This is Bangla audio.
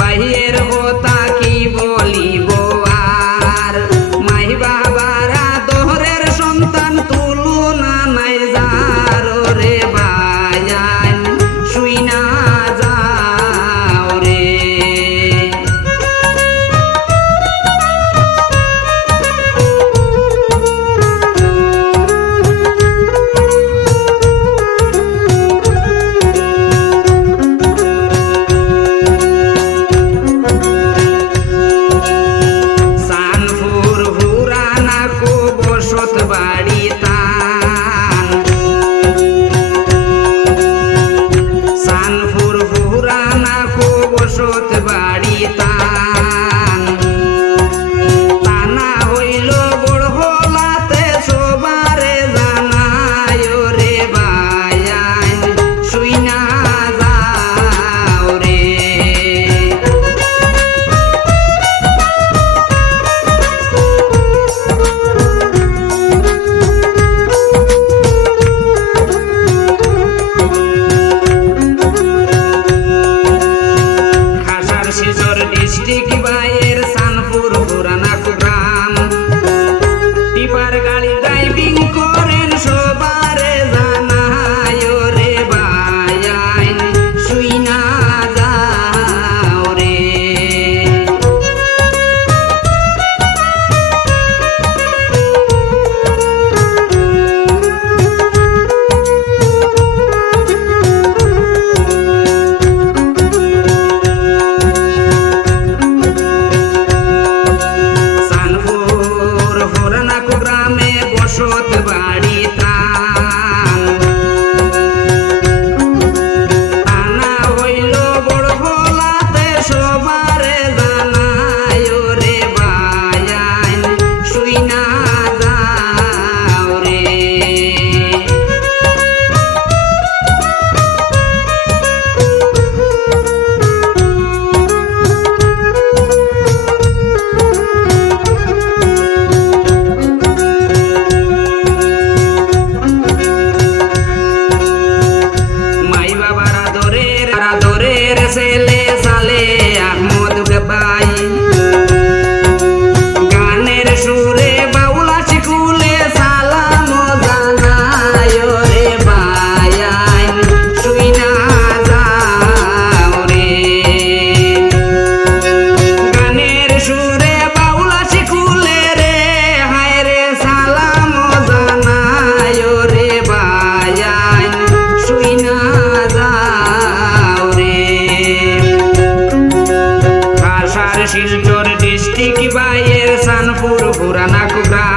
বাহির হতা কি বলিব আর মাই বাবারা দোহরের সন্তান তুলনা নাই যার রে বায়ান শুই না যাও রে বসত বাড়ি তান তানা হইল বড় হলাতে সবারে জানায় রে বায়ান শুই না যাও রে শিলচর ডিস্ট্রিক্ট বাইয়ের সানপুর পুরানা গ্রাম টিপার গাড়ি ড্রাইভিং করেন সবারে জানায় রে বায়ান শুই না যাও রে বসত বাড়ি তান তানা হইল বড় হলাতে সবারে জানায় রে বায়ান শুই না যাও রে ছেলে সালে আহমদ বাই গানের সুরে বাউলা শিকুলে সালাম জানায় রে বায়ান শুই না যাও রে গানের সুরে বাউলা শিকুলে রে হায় রে সালাম জানায় রে বায়ান শুই না শিলচর ডিস্ট্রিক্ট বাইয়ের সানপুর পুরানা গ্রাম